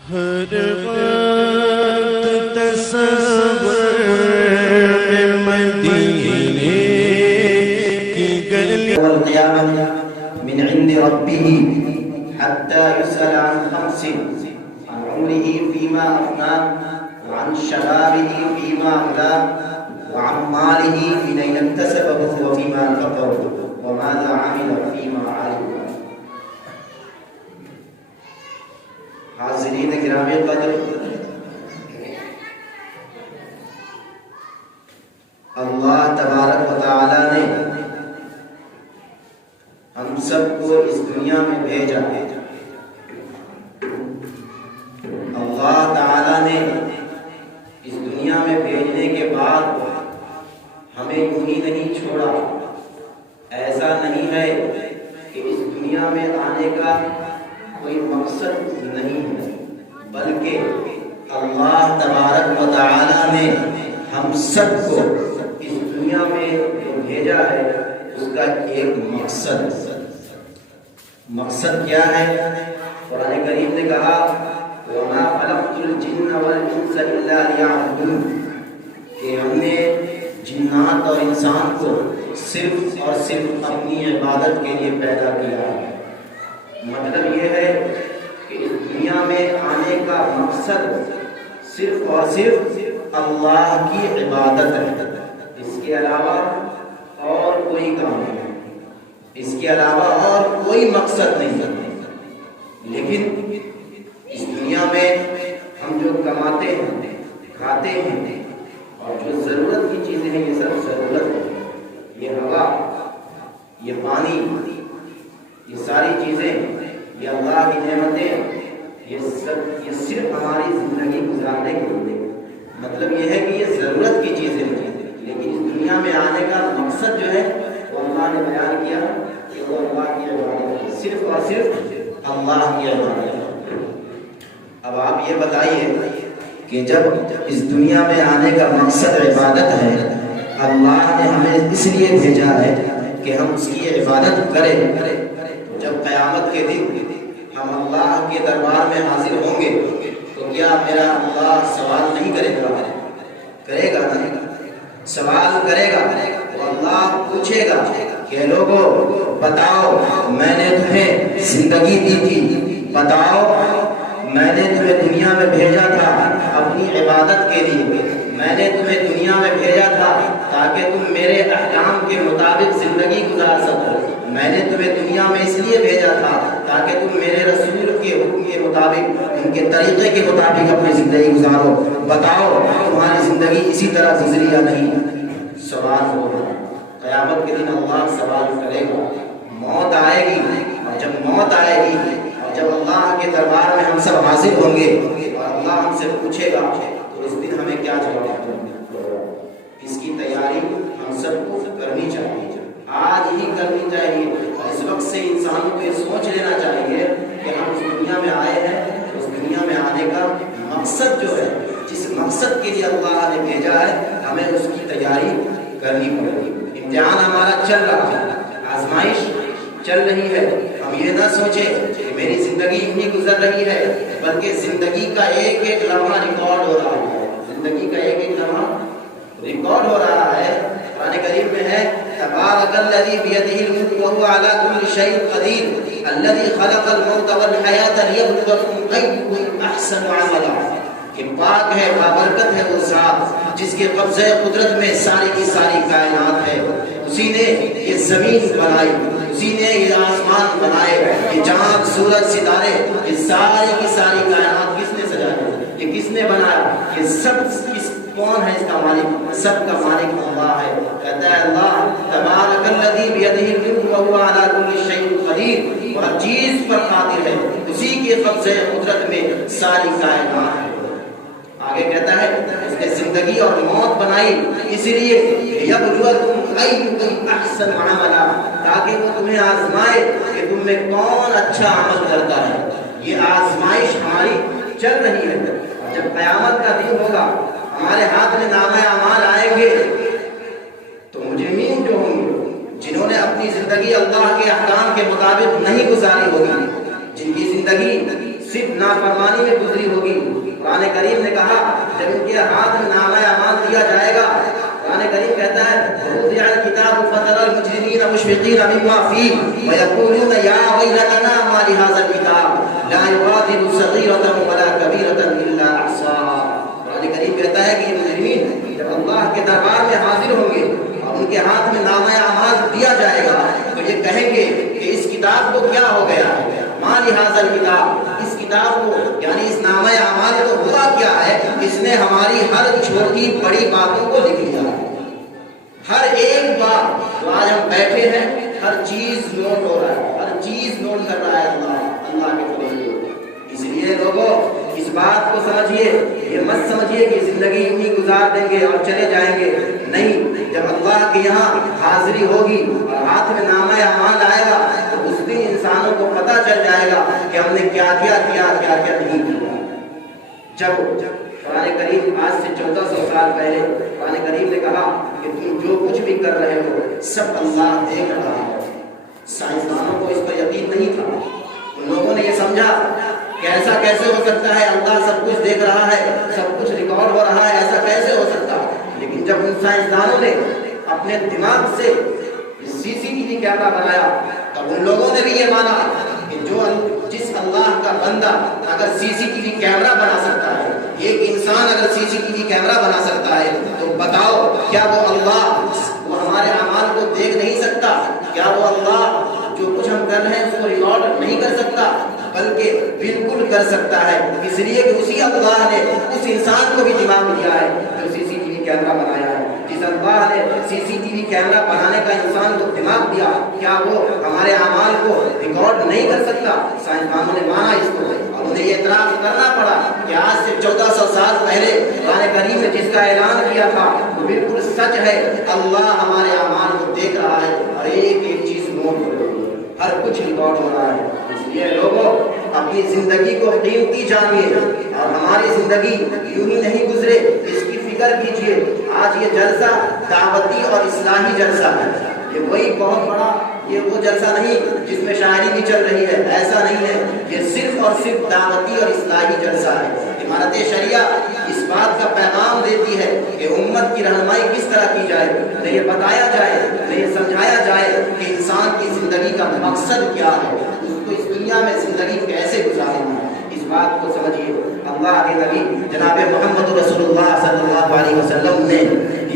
ہر وقت تصور مدینے کی گلی والقيامة من عند ربه حتى يسأل عن خمس: عن عمره فيما أفناه، وعن شبابه فيما أبلاه، وعن ماله من أين اكتسبه وفيما أنفقه، وماذا عمل فيما علم. حاضرین کرام قدر، اللہ تبارک و تعالی نے ہم سب کو اس دنیا میں بھیجا. اللہ تعالی نے اس دنیا میں بھیجنے کے بعد ہمیں یوں ہی نہیں چھوڑا. ایسا نہیں ہے کہ اس دنیا میں آنے کا کوئی مقصد نہیں ہے، بلکہ اللہ تبارک و تعالی نے ہم سب کو اس دنیا میں جو بھیجا ہے اس کا ایک مقصد کیا ہے؟ قرآن کریم نے کہا وَمَا خَلَقْتُ الْجِنَّ وَالْإِنسَ إِلَّا لِيَعْبُدُونِ، کہ ہم نے جنات اور انسان کو صرف اور صرف اپنی عبادت کے لیے پیدا کیا ہے. مطلب یہ ہے کہ اس دنیا میں آنے کا مقصد صرف اور صرف اللہ کی عبادت ہے. اس کے علاوہ اور کوئی کام نہیں، اس کے علاوہ اور کوئی مقصد نہیں. لیکن اس دنیا میں ہم جو کماتے ہیں، کھاتے ہیں، اور جو ضرورت کی چیزیں ہیں یہ سب ضرورت ہے. یہ ہوا، یہ پانی، یہ ساری چیزیں، یہ اللہ کی نعمتیں، یہ صرف ہماری زندگی گزارنے کے لیے. مطلب یہ ہے کہ یہ ضرورت کی چیزیں ہیں، لیکن اس دنیا میں آنے کا مقصد جو ہے وہ اللہ نے بیان کیا کہ وہ اللہ کی عبادت ہے، صرف اور صرف اللہ کی عبادت ہے. اب آپ یہ بتائیے کہ جب اس دنیا میں آنے کا مقصد عبادت ہے، اللہ نے ہمیں اس لیے بھیجا ہے کہ ہم اس کی عبادت کریں. جب قیامت کے دن ہم اللہ کے دربار میں حاضر ہوں گے تو کیا میرا اللہ سوال نہیں کرے گا؟ کرے گا نا. سوال کرے گا تو اللہ پوچھے گا کہ لوگوں بتاؤ میں نے تمہیں زندگی دی تھی، بتاؤ میں نے تمہیں دنیا میں بھیجا تھا اپنی عبادت کے لیے، میں نے تمہیں دنیا میں بھیجا تھا تاکہ تم میرے احکام کے مطابق زندگی گزار سکو، میں نے تمہیں دنیا میں اس لیے بھیجا تھا تاکہ تم میرے رسول کے حکم کے مطابق، ان کے طریقے کے مطابق اپنی زندگی گزارو. بتاؤ تمہاری زندگی اسی طرح گزری یا نہیں؟ سوال ہوگا. قیامت کے دن اللہ سوال کرے گا. موت آئے گی، اور جب موت آئے گی اور جب اللہ کے دربار میں ہم سب حاضر ہوں گے اور اللہ ہم سے پوچھے گا تو اس دن ہمیں کیا جواب دیں؟ اس کی تیاری ہم سب کو کرنی چاہیے، آج ہی کرنی چاہیے. اور اس وقت سے انسان کو یہ سوچ لینا چاہیے کہ ہم اس دنیا میں آئے ہیں، اس دنیا میں آنے کا مقصد جو ہے، جس مقصد کے لیے اللہ نے بھیجا ہے، ہمیں اس کی تیاری کرنی پڑے گی. امتحان ہمارا چل رہا ہے، آزمائش چل رہی ہے. ہم یہ نہ سوچیں کہ میری زندگی اتنی گزر رہی ہے، بلکہ زندگی کا ایک ایک لمحہ ریکارڈ ہو رہا ہے. زندگی کا ایک ایک لمحہ ریکارڈ ہو رہا ہے. قرآن کریم میں ہے تبارک الذی بیدہ الملک وہو علی کل شیء قدیر الذی خلق الموت والحیاۃ لیبلوکم ایکم احسن عملا. کہ پاک ہے، بابرکت ہے وہ ذات جس کے قبضہ قدرت میں ساری کی ساری کائنات ہے. اسی نے یہ زمین بنائی، اسی نے یہ آسمان بنائے، یہ چاند سورج ستارے، یہ ساری کی ساری کائنات کس نے سجائی؟ یہ کس نے بنایا؟ یہ سب کون ہے؟ اس کا مالک، سب کا مالک اللہ ہے. کہتا ہے اللہ تبارک الذی بیدہ الملک وہو علی کل شیء قدیر، وہ ہر چیز پر قادر ہے، اسی کے قبضہ قدرت میں ساری کائنات ہے. آگے کہتا ہے اس نے زندگی اور موت بنائی اس لیے یبلوکم ایکم احسن عملا، تاکہ وہ تمہیں آزمائے کہ تم میں کون اچھا عمل کرتا ہے. یہ آزمائش ہماری چل رہی ہے. جب قیامت کا دن ہوگا ہمارے ہاتھ میں نامہ اعمال آئیں گے تو مجرمین جو ہوں گے، جنہوں نے اپنی زندگی اللہ کے احکام کے مطابق نہیں گزاری ہوگی، جن کی زندگی صرف نافرمانی میں گزری ہوگی۔ قرآن کریم نے کہا جب ان کے ہاتھ میں نامہ اعمال دیا جائے گا، قرآن کریم کہتا ہے وَوُضِعَ الْكِتَابُ فَتَرَى الْمُجْرِمِينَ مُشْفِقِينَ مِمَّا فِيهِ وَيَقُولُونَ يَا وَيْلَتَنَا مَا لِهَذَا الْكِتَابِ لَا يُغَادِرُ صَغِيرَةً وَلَا كَبِيرَةً إِلَّا أَحْصَاهَا۔ قرآن کریم کہتا ہے کہ یہ مجرمین جب اللہ کے دربار میں حاضر ہوں گے اور ان کے ہاتھ میں نامہ اعمال دیا جائے گا تو یہ کہیں گے کہ اس کتاب کو کیا ہو گیا ہے، مَا لِهَذَا الْكِتَابِ، اس کتاب کو یعنی اس نامہ اعمال کو ہوا کیا ہے، اس نے ہماری ہر چھوٹی بڑی باتوں کو لکھ لیا ہے۔ ہر ایک بات جو آج ہم بیٹھے ہیں ہر چیز نوٹ ہو رہا ہے، ہر چیز نوٹ کر رہا ہے اللہ کے فضل سے۔ اس لیے لوگوں اس بات کو سمجھیے، یہ مت سمجھیے کہ زندگی اتنی گزار دیں گے اور چلے جائیں گے، نہیں، جب اللہ کے یہاں حاضری ہوگی اور ہاتھ میں نامہ اعمال آئے گا تو اس دن انسانوں کو پتہ چل جائے گا کہ ہم نے کیا کیا نہیں کیا۔ جب قرآن کریم آج سے 1400 سال پہلے قرآن کریم نے کہا کہ تم جو کچھ بھی کر رہے ہو سب اللہ دیکھ رہا ہے۔ سائنسدانوں کو اس پر یقین نہیں تھا، ان لوگوں نے یہ سمجھا کہ ایسا کیسے ہو سکتا ہے، اللہ سب کچھ دیکھ رہا ہے، سب کچھ ریکارڈ ہو رہا ہے، ایسا کیسے ہو سکتا ہے۔ لیکن جب ان سائنسدانوں نے اپنے دماغ سے CCTV کیمرہ بنایا تب ان لوگوں نے بھی یہ مانا کہ جس اللہ کا بندہ اگر CCTV کیمرہ بنا سکتا ہے، ایک انسان اگر CCTV کیمرہ بنا سکتا ہے تو بتاؤ کیا وہ اللہ وہ ہمارے اعمال کو دیکھ نہیں سکتا؟ کیا وہ اللہ جو کچھ ہم کر رہے ہیں اس کو ریکارڈ نہیں کر سکتا؟ بلکہ بالکل کر سکتا ہے، اس لیے کہ اسی اللہ نے اس انسان کو بھی دماغ دیا ہے جو CCTV کیمرہ بنایا ہے۔ جس اللہ نے CCTV کیمرہ بنانے کا انسان کو دماغ دیا، کیا وہ ہمارے اعمال کو ریکارڈ نہیں کر سکتا؟ سائنسدانوں نے مانا اس کو اور انہیں یہ اعتراف کرنا پڑا کہ آج سے 1400 سال پہلے قرآن کریم نے جس کا اعلان کیا تھا وہ بالکل سچ ہے۔ اللہ ہمارے اعمال کو دیکھ رہا ہے اور ایک ایک چیز نوٹ ہو رہی ہے، ہر کچھ ریکارڈ ہو رہا ہے۔ اس لیے لوگوں اپنی زندگی کو قیمتی جانیے اور ہماری زندگی یوں ہی نہیں گزرے اس کی فکر کیجیے۔ آج یہ جلسہ دعوتی اور اصلاحی جلسہ ہے، یہ وہی بہت بڑا یہ وہ جلسہ نہیں جس میں شاعری بھی چل رہی ہے، ایسا نہیں ہے، یہ صرف اور صرف دعوتی اور اصلاحی جلسہ ہے۔ امارت شریعہ اس بات کا پیغام دیتی ہے کہ امت کی رہنمائی کس طرح کی جائے، انہیں یہ بتایا جائے، انہیں یہ سمجھایا جائے کہ انسان کی زندگی کا مقصد کیا ہے، اس کو اس دنیا میں زندگی کیسے گزارنا ہے۔ اس بات کو سمجھیے۔ اللہ کے نبی جناب محمد رسول اللہ صلی اللہ علیہ وسلم نے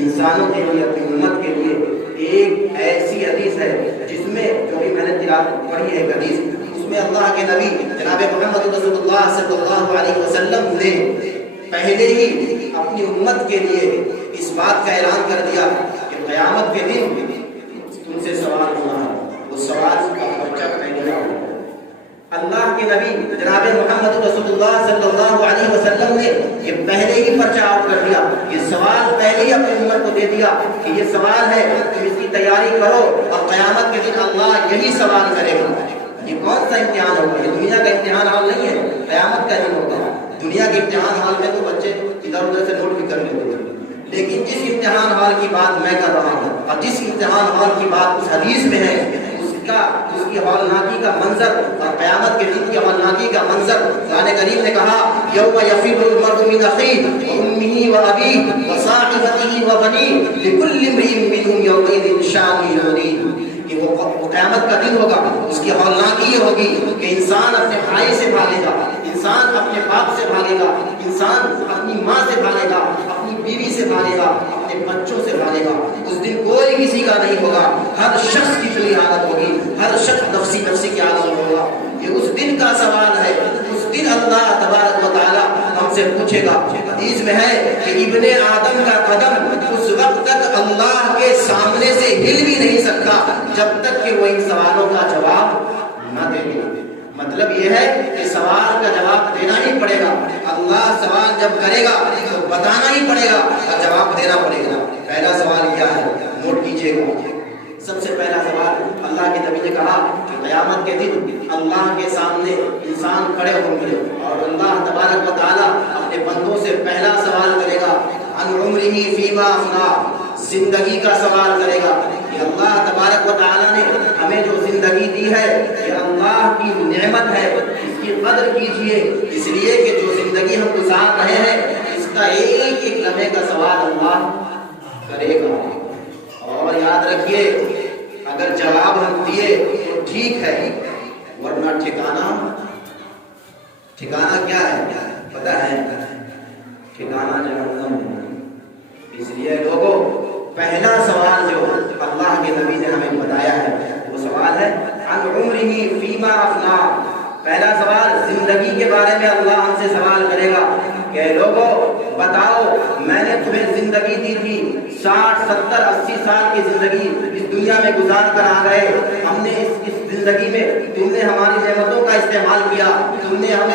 انسانوں کے لیے اپنی امت کے لیے ایک ایسی حدیث ہے جس میں جو بھی میں نے تلاوت پڑھی ہے حدیث، اس میں اللہ کے نبی جناب محمد رسول اللہ صلی اللہ علیہ وسلم نے پہلے ہی اپنی امت کے لیے اس بات کا اعلان کر دیا کہ قیامت کے دن تم سے سوال ہونا ہے، وہ سوال کا پرچہ پہلے ہوگا۔ اللہ کے نبی جناب محمد رسول اللہ صلی اللہ علیہ وسلم نے یہ پہلے ہی پرچہ آؤٹ کر دیا، یہ سوال پہلے ہی اپنی امت کو دے دیا کہ یہ سوال ہے، تم اس کی تیاری کرو اور قیامت کے دن اللہ یہی سوال کرے گا۔ یہ کون سا امتحان ہوگا؟ یہ دنیا کا امتحان حال نہیں ہے، قیامت کا دن ہوگا۔ دنیا کے امتحان حال میں تو بچے ادھر ادھر سے نوٹ بھی کر لیتے ہیں، لیکن جس امتحان حال کی بات میں کر رہا ہوں اور جس امتحان حال کی بات اس حدیث میں ہے اس کی ہولناکی کا منظر اور قیامت کے دن کی ہولناکی کا منظر قرآن کریم نے کہا یوم یفر المرء من اخیہ وامہ وابیہ وصاحبتہ وبنیہ لکل امرئ منہم یومئذ شأن یغنیہ، کہ وہ قیامت کا دن ہوگا، اس کی ہولناکی یہ ہوگی کہ انسان اپنے بھائی سے بھاگے گا، انسان اپنے باپ سے بھاگے گا، انسان اپنی ماں سے بھاگے گا، اپنی بیوی سے بھاگے گا، اپنے بچوں سے بھاگے گا۔ اس دن کوئی کسی کا نہیں ہوگا، ہر شخص کی چلی حالت ہوگی، ہر شخص نفسی نفسی کی حالت ہوگا۔ یہ اس دن کا سوال ہے، اس دن اللہ تبارک و تعالی ہم سے پوچھے گا۔ حدیث میں ہے کہ ابن آدم کا قدم اس وقت تک اللہ کے سامنے سے ہل بھی نہیں سکتا جب تک کہ وہ ان سوالوں کا جواب نہ دے دے۔ مطلب یہ ہے کہ سوال کا جواب دینا ہی پڑے گا، اللہ سوال جب کرے گا تو بتانا ہی پڑے گا اور جواب دینا پڑے گا۔ پہلا سوال کیا ہے؟ نوٹ کیجئے گا۔ سب سے پہلا سوال اللہ کے نبی نے کہا کہ قیامت کے دن اللہ کے سامنے انسان کھڑے ہوں گے اور اللہ تبارک و تعالی اپنے بندوں سے پہلا سوال کرے گا عن عمرہ فیما افنیٰ، زندگی کا سوال کرے گا کہ کہ اللہ تبارک و تعالیٰ نے ہمیں جو زندگی دی ہے یہ اللہ کی نعمت ہے، اس کی قدر کیجئے، اس لیے کہ جو زندگی ہم گزار رہے ہیں اس کا ایک ایک لمحے کا سوال اللہ کرے گا۔ اور یاد رکھیے اگر جواب ہم دیے تو ٹھیک ہے، ورنہ ٹھکانہ کیا ہے پتہ ہے؟ ٹھکانہ جہنم ہے۔ اس لیے لوگوں پہلا سوال جو اللہ کے نبی نے ہمیں بتایا ہے وہ سوال ہے عن عمرہ فیما افنا۔ پہلا سوال زندگی کے بارے میں اللہ ہم سے سوال کرے گا کہ لوگوں بتاؤ میں نے تمہیں زندگی دی تھی 60 70 80 سال کی زندگی اس دنیا میں گزار کر آ گئے، ہم نے اس زندگی میں تم نے ہماری نعمتوں کا استعمال کیا، تم نے ہم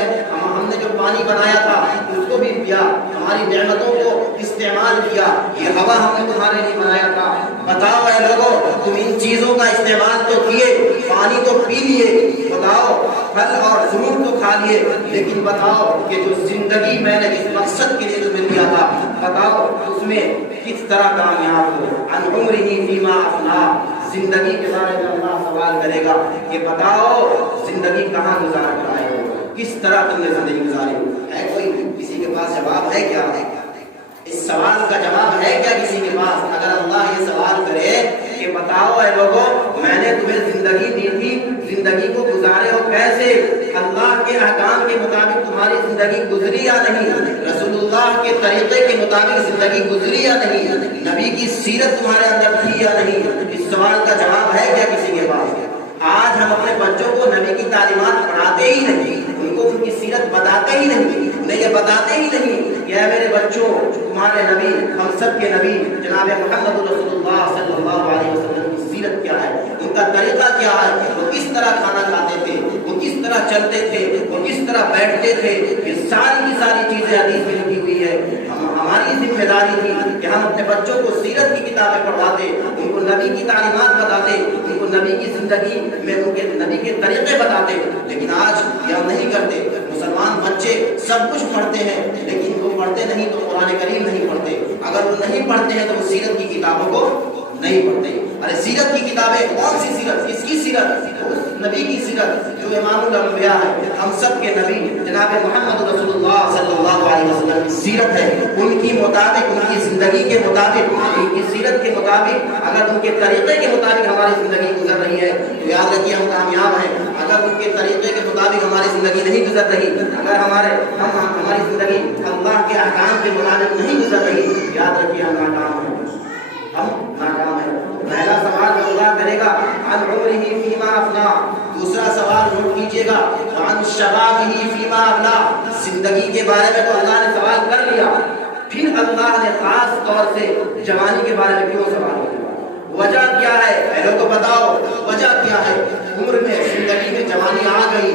نے جو پانی بنایا تھا اس کو بھی پیا، ہماری نعمتوں کو استعمال کیا، یہ ہوا ہم نے تمہارے لیے بنایا تھا، بتاؤ اے لوگوں تم ان چیزوں کا استعمال تو کیے، پانی تو پی لیے، بتاؤ پھل اور فروٹ تو کھا لیے، لیکن بتاؤ کہ جو زندگی میں نے اس مقصد کے لیے تمہیں دیا تھا بتاؤ اس میں کس طرح کامیاب ہو۔ عن عمرہ فیما افنا، زندگی کے بارے میں اللہ سوال کرے گا کہ بتاؤ زندگی کہاں گزار کر آئے ہو، کس طرح تم نے زندگی گزاری ہو۔ ہے کوئی کسی کے پاس جواب ہے کیا؟ اس سوال کا جواب ہے کیا کسی کے پاس؟ اگر اللہ یہ سوال کرے کہ بتاؤ اے لوگوں میں نے تمہیں زندگی دی تھی، زندگی کو گزارے ہو کیسے، اللہ کے احکام کے مطابق تمہاری زندگی گزری یا نہیں، رسول اللہ کے طریقے کے مطابق زندگی گزری یا نہیں، نبی کی سیرت تمہارے اندر تھی یا نہیں، اس سوال کا جواب ہے کیا کسی کے پاس؟ آج ہم اپنے بچوں کو نبی کی تعلیمات پڑھاتے ہی نہیں، ان کو ان کی سیرت بتاتے ہی نہیں، انہیں یہ بتاتے ہی نہیں کہ اے میرے بچوں تمہارے نبی ہم سب کے نبی جناب محمد رسول اللہ صلی اللہ علیہ وسلم کی سیرت کیا ہے، ان کا طریقہ کیا ہے، وہ کس طرح کھانا کھاتے تھے، وہ کس طرح چلتے تھے، وہ کس طرح بیٹھتے تھے، یہ ساری کی ساری چیزیں حدیث میں لکھی ہوئی ہے۔ ہماری ذمہ داری تھی کہ ہم اپنے بچوں کو سیرت کی کتابیں پڑھاتے، ان کو نبی کی تعلیمات بتاتے، ان کو نبی کی زندگی میں ان کے نبی کے طریقے بتاتے، لیکن آج یہ ہم نہیں کرتے۔ مسلمان بچے سب کچھ پڑھتے ہیں لیکن وہ پڑھتے نہیں تو قرآن کریم نہیں پڑھتے، اگر وہ نہیں پڑھتے ہیں تو وہ سیرت کی کتابوں کو نہیں پڑھتے۔ ارے سیرت کی کتابیں کون سی سیرت، کس کی سیرت؟ اس نبی کی سیرت جو امام الانبیاء ہے، ہم سب کے نبی جناب محمد رسول اللہ صلی اللہ علیہ وسلم کی سیرت ہے، ان کی مطابق ان کی زندگی کے مطابق ان کی سیرت کے مطابق اگر ان کے طریقے کے مطابق ہماری زندگی گزر رہی ہے تو یاد رکھیے ہم کامیاب ہیں، اگر ان کے طریقے کے مطابق ہماری زندگی نہیں گزر رہی، اگر ہماری زندگی اللہ کے احکام کے مطابق نہیں گزر رہی، یاد رکھیے ہم ناکام ہیں، ہم ناکام ہیں۔ پہلا سوال جو اللہ کرے گا عن عمرہ فیما افنا، دوسرا سوال نوٹ کیجئے گا عن شبابہ فیما ابلا، زندگی کے بارے میں تو اللہ نے سوال کر لیا، پھر اللہ نے خاص طور سے جوانی کے بارے میں کیوں سوال کیا، وجہ کیا ہے؟ اے لوگوں بتاؤ وجہ کیا ہے؟ عمر میں زندگی میں جوانی آ گئی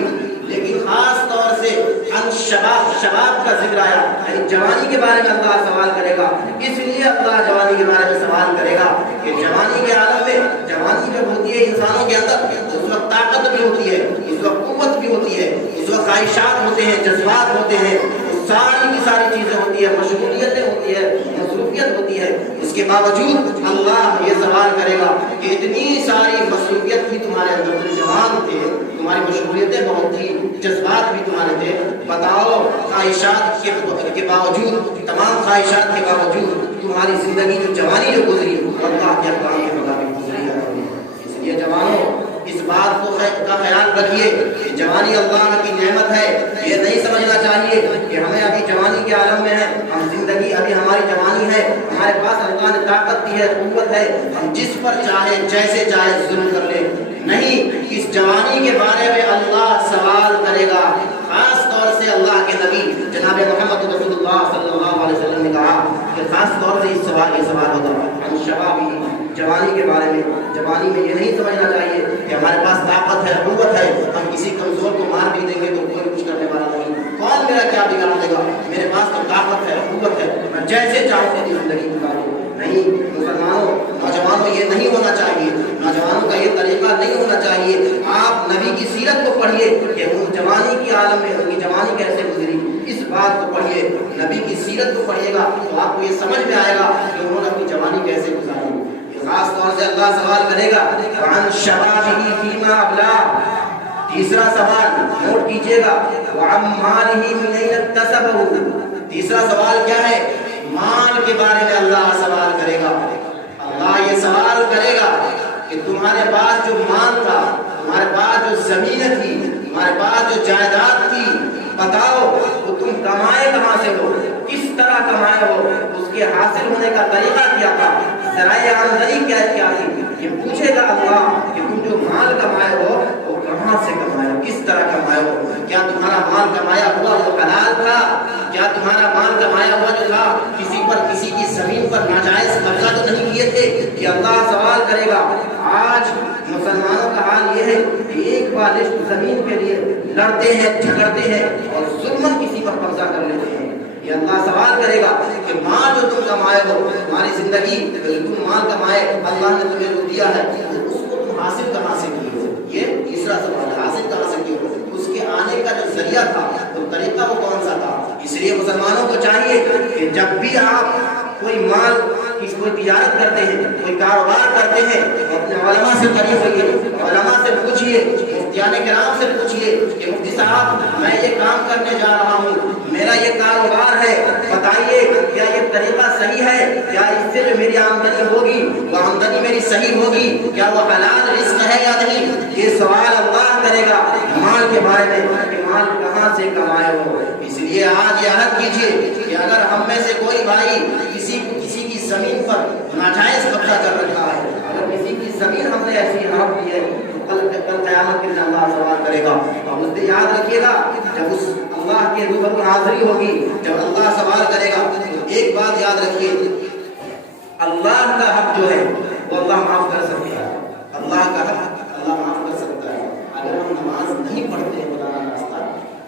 لیکن خاص طور سے عن شباب کا ذکر آیا، یعنی جوانی کے بارے میں اللہ سوال کرے گا، اس لیے اللہ جوانی کے بارے میں سوال کرے گا کہ جوانی کے عالم میں جوانی جب ہوتی ہے انسانوں کے اندر اس وقت طاقت بھی ہوتی ہے، اس وقت قوت بھی ہوتی ہے، اس وقت خواہشات ہوتے ہیں، جذبات ہوتے ہیں، ساری کی ساری چیزیں ہوتی ہے، مشغولیتیں ہوتی ہے، مصروفیت ہوتی ہے، اس کے باوجود اللہ یہ سوال کرے گا کہ اتنی ساری مصروفیت بھی تمہارے اندر، تم جوان تھے، تمہاری مشغولیتیں بہت تھی، جذبات بھی تمہارے تھے، بتاؤ خواہشات کے باوجود، تمام خواہشات کے باوجود تمہاری زندگی جو جوانی جو گزری اللہ کے احکام کے مطابق گزری ہے۔ اس لیے جوانوں اس بات کو کا خیال رکھیے کہ جوانی اللہ کی نعمت ہے، یہ نہیں سمجھنا چاہیے کہ ہمیں ابھی جوانی کے عالم میں ہے، ہم زندگی ابھی ہماری جوانی ہے، ہمارے پاس اللہ نے طاقت دی ہے، قوت ہے، ہم جس پر چاہے جیسے چاہے ظلم کر لیں، نہیں، اس جوانی کے بارے میں اللہ سوال کرے گا۔ خاص طور سے اللہ کے نبی جناب محمد رسول اللہ صلی اللہ علیہ وسلم نے کہا کہ خاص طور سے یہ سوال ہوگا ہم شبابی، جوانی کے بارے میں۔ جوانی میں یہ نہیں سمجھنا چاہیے کہ ہمارے پاس طاقت ہے، قوت ہے، ہم کسی کمزور کو مار بھی دیں گے تو کوئی کچھ کرنے والا نہیں، کون میرا کیا بگاڑ دے گا، میرے پاس تو طاقت ہے، قوت ہے، میں جیسے چاہوں اپنی زندگی گزاروں۔ نہیں مسلمانوں، نوجوانوں یہ نہیں ہونا چاہیے، نوجوانوں کا یہ طریقہ نہیں ہونا چاہیے۔ آپ نبی کی سیرت کو پڑھیے کہ وہ جوانی کے عالم میں ان کی جوانی کیسے گزری، اس بات کو پڑھیے، نبی کی سیرت کو پڑھیے گا تو آپ کو یہ سمجھ میں آئے گا کہ انہوں نے اپنی جوانی کیسے گزاری۔ خاص طور سے اللہ سوال کرے گا وعن شبابہ فیما ابلا. تیسرا سوال نوٹ کیجئے گا وعن مالہ من این اکتسبہ. تیسرا سوال کیا ہے؟ مال کے بارے میں اللہ سوال کرے گا. اللہ یہ سوال کرے گا کہ تمہارے پاس جو مال تھا، تمہارے پاس جو زمین تھی، تمہارے پاس جو جائیداد تھی، بتاؤ وہ تم کمائے کہاں سے ہو، کس طرح کمائے ہو، اس کے حاصل ہونے کا طریقہ کیا تھا، ذرائع آمدنی کیا تھی. یہ پوچھے گا اللہ کہ تم جو مال کمائے ہو وہ کہاں سے کمائے ہو، کس طرح کمائے ہو. کیا تمہارا مال کمایا ہوا وہ حلال تھا؟ کیا تمہارا مال کمایا ہوا جو تھا کسی پر، کسی کی زمین پر ناجائز قبضہ تو نہیں کیے تھے؟ یہ اللہ سوال کرے گا. آج مسلمانوں کا حال یہ ہے کہ ایک بالشت زمین کے لیے لڑتے ہیں، جھگڑتے ہیں اور ظلمن کسی پر قبضہ کر لیتے ہیں. یہ اللہ سوال کرے گا کہ مال جو تم کمائے ہو، تمہاری زندگی تم مال کمائے، اللہ نے تمہیں جو دیا ہے اس کو تم حاصل کہاں سے کیے ہو. یہ تیسرا سوال ہے، حاصل کہاں سے کیے ہو، اس کے آنے کا جو ذریعہ تھا، وہ طریقہ وہ کون سا تھا. اس لیے مسلمانوں کو چاہیے کہ جب بھی آپ کوئی مال کی کوئی تجارت کرتے ہیں، کوئی کاروبار کرتے ہیں، اپنے علماء سے قریب ہوئیے، علماء سے پوچھیے، مفتیان کرام سے پوچھیے کہ مفتی صاحب میں یہ کام کرنے جا رہا ہوں، میرا یہ کاروبار ہے، بتائیے کیا یہ طریقہ صحیح ہے، کیا اس سے جو میری آمدنی ہوگی وہ آمدنی میری صحیح ہوگی، کیا وہ حلال رزق ہے یا نہیں. یہ سوال اللہ کرے گا مال کے بارے میں کہ مال کہاں سے کمائے ہو. اس لیے آج یہ عہد کیجیے کہ اگر ہم میں سے کوئی بھائی کسی کی زمین پر ناجائز قبضہ کر رکھا ہے، اگر کسی کی زمین ہم نے ایسی ہڑپ دی ہے تو کل قیامت کے دن اللہ سوال کرے گا. اور اس دن یاد رکھیے گا جب اس اللہ کے روبرو حاضری ہوگی، جب اللہ سوال کرے گا تو ایک بات یاد رکھیے، اللہ کا حق جو ہے وہ اللہ معاف کر سکتا ہے. اللہ کا حق اللہ معاف کر سکتا ہے. اگر ہم نماز نہیں پڑھتے ہیں خدا کا راستہ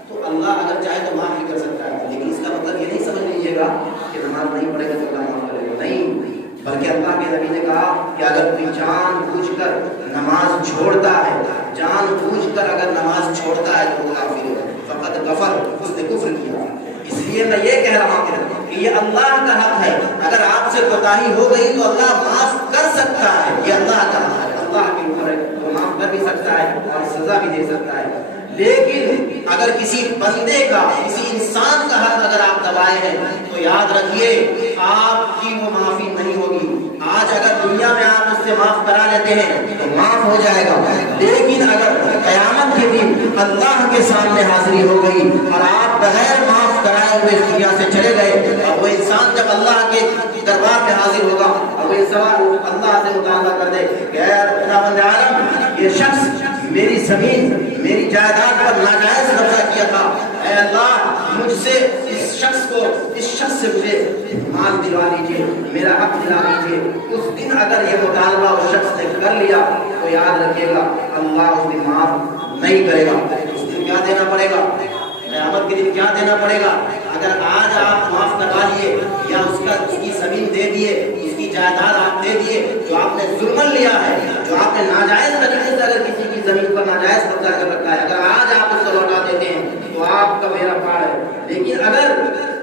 تو اللہ اگر چاہے تو معاف بھی کر سکتا ہے. لیکن اس کا مطلب یہ نہیں سمجھ لیجیے گا کہ نماز نہیں پڑھے گا تو اللہ معاف کرے گا، نہیں. بلکہ اللہ کے نبی نے کہا کہ اگر کوئی جان بوجھ کر نماز چھوڑتا ہے، جان بوجھ کر اگر نماز چھوڑتا ہے تو وہ کافر ہے، فقط کفر، اس نے کفر کیا. اس لیے میں یہ کہہ رہا ہوں کہ یہ اللہ کا حق ہے. اگر آپ سے کوتاہی ہو گئی تو اللہ معاف کر سکتا ہے، یہ اللہ کا حق ہے، اللہ کے اوپر ہے، وہ معاف کر بھی سکتا ہے اور سزا بھی دے سکتا ہے. لیکن اگر کسی بندے کا، کسی انسان کا حق اگر آپ دبائے ہیں تو یاد رکھیے آپ کی وہ معافی نہیں ہوگی. آج اگر دنیا میں آپ اس سے معاف کرا لیتے ہیں تو معاف ہو جائے گا، لیکن اگر قیامت کے دن اللہ کے سامنے حاضری ہو گئی اور آپ بغیر معاف کرائے ہوئے اس دنیا سے چلے گئے، اور وہ انسان جب اللہ کے دربار میں حاضر ہوگا اور وہ سوال اللہ سے مطالبہ کر دے کہ اے خداوند عالم، یہ شخص میری زمین، میری جائیداد پر ناجائز قبضہ کیا تھا، اے اللہ مجھ سے اس شخص سے مجھے مال دلوا دیجیے، میرا حق دلا دیجیے. اس دن اگر یہ مطالبہ اس شخص نے کر لیا تو یاد رکھیے گا اللہ اس دن معاف نہیں کرے گا. اس دن کیا دینا پڑے گا؟ قیامت کے دن کیا دینا پڑے گا؟ اگر آج آپ معاف کروا لیے یا اس کی زمین دے دیے، اس کی جائیداد آپ دے دیے، جو آپ نے ظلم لیا ہے، جو آپ نے ناجائز طریقے سے اگر کسی کی زمین پر ناجائز قبضہ کر رکھا ہے، اگر آج آپ اس کو لوٹا دیتے ہیں تو آپ کا میرا پار ہے. لیکن اگر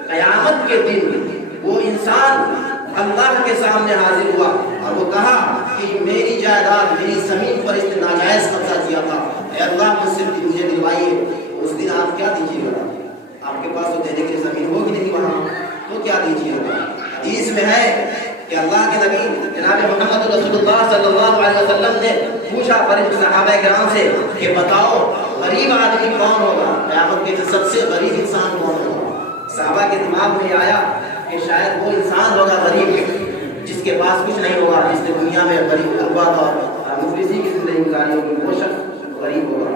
قیامت کے دن وہ انسان اللہ کے سامنے حاضر ہوا اور وہ کہا کہ میری جائیداد، میری زمین پر اس نے ناجائز قبضہ کیا تھا، اے اللہ مجھے دلوائیے، اس دن آپ کیا دیجیے گا؟ آپ کے پاس تو دینے کے لیے زمین ہوگی نہیں وہاں، تو کیا دیجیے گا؟ حدیث میں ہے کہ اللہ کے نبی جناب محمد رسول اللہ صلی اللہ علیہ وسلم نے پوچھا صحابہ کرام سے کہ بتاؤ غریب آدمی کون ہوگا؟ قیامت کے دن سب سے غریب انسان کون ہوگا؟ صحابہ کے دماغ میں آیا کہ شاید وہ انسان ہوگا غریب جس کے پاس کچھ نہیں ہوگا، جس نے دنیا میں غریب غربت اور مفلسی کی زندگی گزاری ہوگی، وہ شخص غریب ہوگا.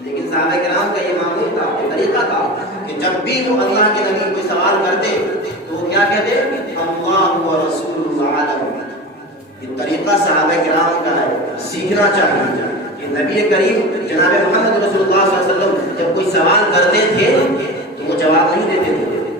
لیکن صحابہ کرام کا یہ معمول تھا، یہ طریقہ تھا کہ جب بھی وہ اللہ کے نبی کوئی سوال کرتے تو وہ کیا کہتے؟ اللہ و رسول عالم. یہ طریقہ صحابہ کرام کا ہے، سیکھنا چاہیے. یہ نبی کریم جناب محمد رسول اللہ صلی اللہ علیہ وسلم جب کوئی سوال کرتے تھے تو وہ جواب نہیں دیتے تھے،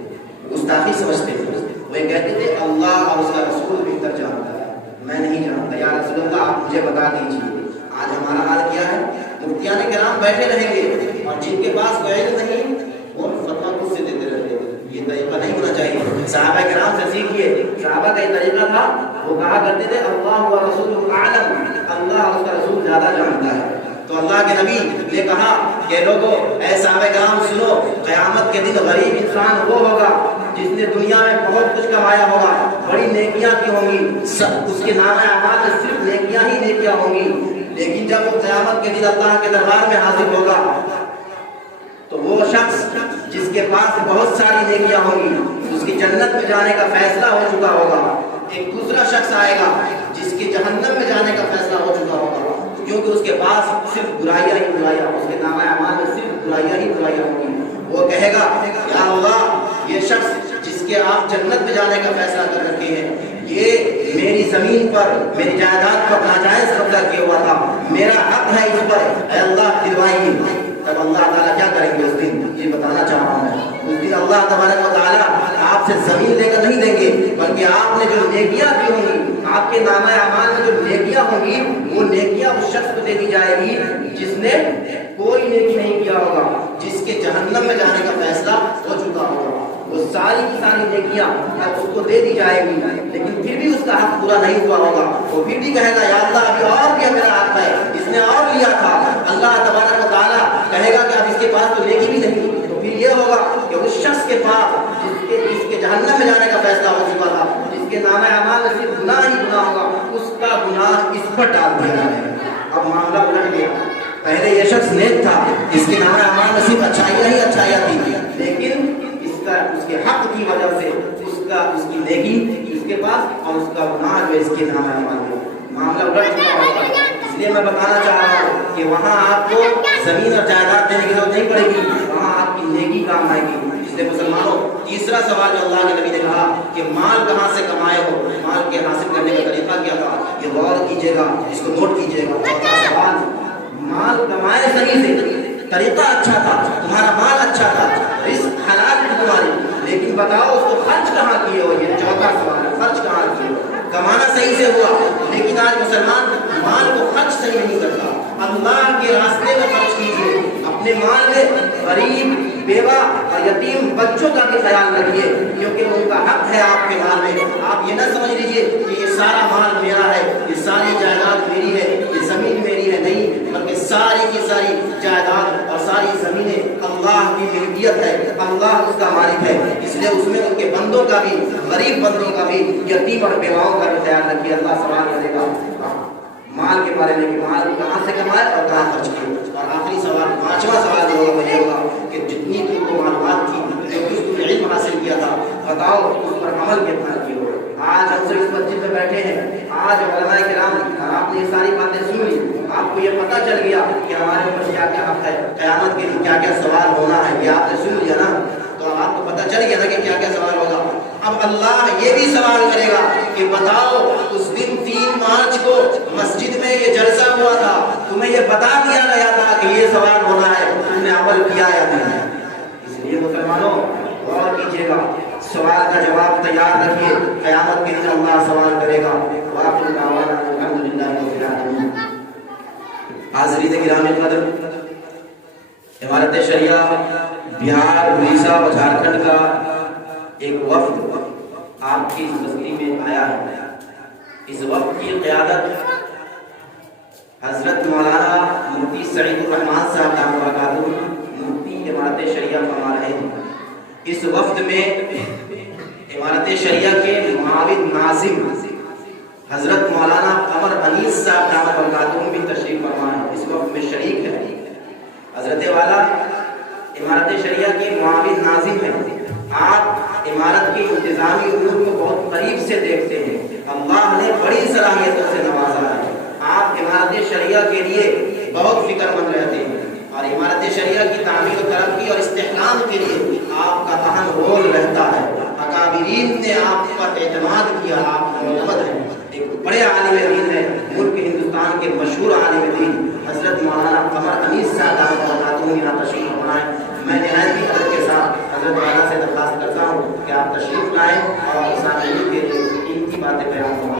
گستاخی سمجھتے تھے. وہ یہ کہتے تھے اللہ اور اس کا رسول بہتر جانتا ہے، میں نہیں جانتا، یا رسول اللہ آپ مجھے بتا دیجیے. آج ہمارا حال کیا ہے؟ مفتیان کرام بیٹھے رہیں گے اور جن کے پاس کوئی علم نہیں وہ فتویٰ خود سے دیتے رہتے ہیں. یہ طریقہ نہیں ہونا چاہیے. صحابہ کرام سے سیکھیے. صحابہ کا یہ طریقہ تھا، وہ کہا کرتے تھے اللہ و رسول اعلم، اللہ اور اس کا رسول زیادہ جانتا ہے۔ تو اللہ کے نبی نے کہا کہ لوگوں اے صحابہ کرام سنو، قیامت کے دن غریب انسان وہ ہوگا جس نے دنیا میں بہت کچھ کمایا ہوگا، بڑی نیکیاں کی ہوں گی، اس کے نام اعمال میں صرف نیکیاں ہی نیکیاں ہوں گی، لیکن جب وہ قیامت کے دن اللہ کے دربار میں حاضر ہوگا تو وہ شخص جس کے پاس بہت ساری نیکیاں ہوں گی اس کی جنت میں جانے کا فیصلہ ہو چکا ہوگا، ایک دوسرا شخص آئے گا جس کے جہنم میں جانے کا فیصلہ ہو چکا ہوگا، کیونکہ اس کے پاس صرف برائیاں ہی برائیاں، اس کے نام اعمال میں صرف برائیاں ہی برائیاں ہوں گی۔ وہ کہے گا یا اللہ یہ شخص جس کے آپ جنت میں جانے کا فیصلہ کر رکھے ہیں، یہ میری زمین پر میری جائیداد پر ناجائز قبضہ کیا ہوا تھا، میرا حق ہے اس پر، اے اللہ دلوائیں گے۔ تب اللہ تعالیٰ کیا کریں گے اس دن، یہ بتانا چاہ رہا ہوں میں، اس دن اللہ تبارک و تعالیٰ آپ سے زمین لے کر نہیں دیں گے، بلکہ آپ نے جو نیکیاں کی ہوں گی، آپ کے نامہ اعمال میں جو نیکیاں ہوں گی، وہ نیکیاں اس شخص کو دے دی جائے گی جس نے کوئی نیکی نہیں کیا ہوگا، جس کے جہنم میں جانے کا فیصلہ ہو چکا ہوگا، وہ ساری کی ساری نیکیاں اس کو دے دی جائے گی، لیکن پھر بھی اس کا حق پورا نہیں ہوا ہوگا، وہ پھر بھی کہے گا یا اللہ ابھی اور بھی میرا حق ہے، اس نے اور لیا تھا۔ اللہ تبارک و تعالیٰ کہے گا کہ اب اس کے پاس تو نیکی بھی نہیں، تو پھر یہ ہوگا کہ اس شخص کے پاس جس کے جہنم میں جانے کا فیصلہ ہو چکا تھا، جس کے نامہ اعمال میں صرف گناہ ہی گناہ ہوگا، اس کا گناہ اس پر ڈال دیا جائے گا۔ اب معاملہ الٹ گیا، پہلے یہ شخص نیک تھا، اس کے نامہ اعمال میں صرف اچھائیاں ہی اچھائیاں تھی، لیکن اس کے حق کی وجہ سے اس کی نیکی اس کے پاس اور اس کا گناہ جو اس کے نام اعمال میں معاملہ الٹ چکا ہوتا ہے۔ اس لیے میں بتانا چاہ رہا ہوں کہ وہاں آپ کو زمین اور جائیداد دینے کی ضرورت نہیں پڑے گی، وہاں آپ کی نیکی کام آئے گی۔ اس لیے مسلمانوں تیسرا سوال جو اللہ کے نبی نے کہا کہ مال کہاں سے کمائے ہو، مال کے حاصل کرنے کا طریقہ کیا تھا، یہ غور کیجیے گا، اس کو نوٹ کیجیے گا۔ چوتھا سوال، مال کمائے صحیح سے، طریقہ اچھا تھا، تمہارا مال اچھا تھا، رزق حلال تھی تمہاری، لیکن بتاؤ اس کو خرچ کہاں کیے ہو، یہ چوتھا سوال ہے، خرچ کہاں کیے ہو۔ کمانا صحیح سے ہوا، لیکن آج مسلمان مال کو خرچ صحیح نہیں کرتا۔ اللہ کے راستے میں خرچ کیجیے، اپنے مال میں غریب، بیوہ اور یتیم بچوں کا بھی خیال رکھیے، کیونکہ ان کا حق ہے آپ کے مال میں۔ آپ یہ نہ سمجھ لیجیے کہ یہ سارا مال میرا ہے، یہ ساری جائیداد میری ہے، یہ زمین میری ہے، نہیں، بلکہ ساری کی ساری جائیداد اور ساری زمینیں اللہ کی ملکیت ہے، اللہ اس کا مالک ہے، اس لیے اس میں ان کے بندوں کا بھی، غریب بندوں کا بھی، یتیم اور بیواؤں کا بھی خیال رکھیے۔ اللہ سوال کرے گا مال کے بارے میں کہ مال کہاں سے کمائے اور کہاں خرچ کیے۔ اور آخری سوال، پانچواں سوال جو ہوگا وہ یہ ہوگا کہ جتنی تم کو معلومات تھی، جو کچھ تم نے علم حاصل کیا تھا، بتاؤ اس پر عمل کتنا کیے ہو۔ آج ہم سے اس مسجد میں بیٹھے ہیں، آج علماء کرام آپ نے یہ ساری باتیں سن لی، آپ کو یہ پتہ چل گیا کہ ہمارے اوپر کیا کیا حق ہے، قیامت کے لیے کیا کیا سوال ہونا ہے، یہ آپ نے سن لیا نا، تو آپ کو پتہ چل گیا نا کہ کیا کیا سوال ہوگا۔ اب اللہ یہ بھی سوال کرے گا کہ بتاؤ اس دن 3 مارچ کو مسجد میں یہ جلسہ ہوا تھا، تمہیں یہ بتا دیا گیا تھا کہ یہ سوال ہونا ہے، تم نے عمل کیا یا نہیں؟ اس لیے مسلمانوں غور کیجیے گا، سوال کا جواب تیار رکھیے، قیامت کے دن اللہ سوال کرے گا۔ وآخر دعوانا الحمدللہ رب العالمین۔ حاضرین گرامی قدر، امارت شریعہ بہار، اڑیسہ و جھارکھنڈ کا ایک وفد آپ کی اس بستی میں آیا ہے۔ اس وفد کی قیادت حضرت مولانا مفتی سعید الرحمان صاحب دامت برکاتہ مفتی امارت شریعہ فرما رہے ہیں۔ اس وفد میں امارت شریعہ کے معاون ناظم حضرت مولانا قمر انیس صاحب دامت برکاتہ بھی تشریف فرما ہے، اس وفد میں شریک ہے۔ حضرت والا امارت شریعہ کے معاون ناظم ہیں، آپ عمارت کی انتظامی امور کو بہت قریب سے دیکھتے ہیں، اللہ نے بڑی صلاحیتوں سے نوازا ہے، آپ عمارت شریعہ کے لیے بہت فکر مند رہتے ہیں، اور عمارت شریعہ کی تعمیر و ترقی اور استحکام کے لیے آپ کا اہم رول رہتا ہے۔ اکابرین نے آپ پر اعتماد کیا، آپ معتمد ہیں، ایک بڑے عالم دین ہے، ملک ہندوستان کے مشہور عالم دین حضرت مولانا قمر انیس صاحب یہاں تشریف فرمائیں۔ میں نہایت ہی ادب کے ساتھ حضرت والا سے درخواست کرتا ہوں کہ آپ تشریف لائیں اور سامعین کے لیے ان کی باتیں بیان فرمائیں۔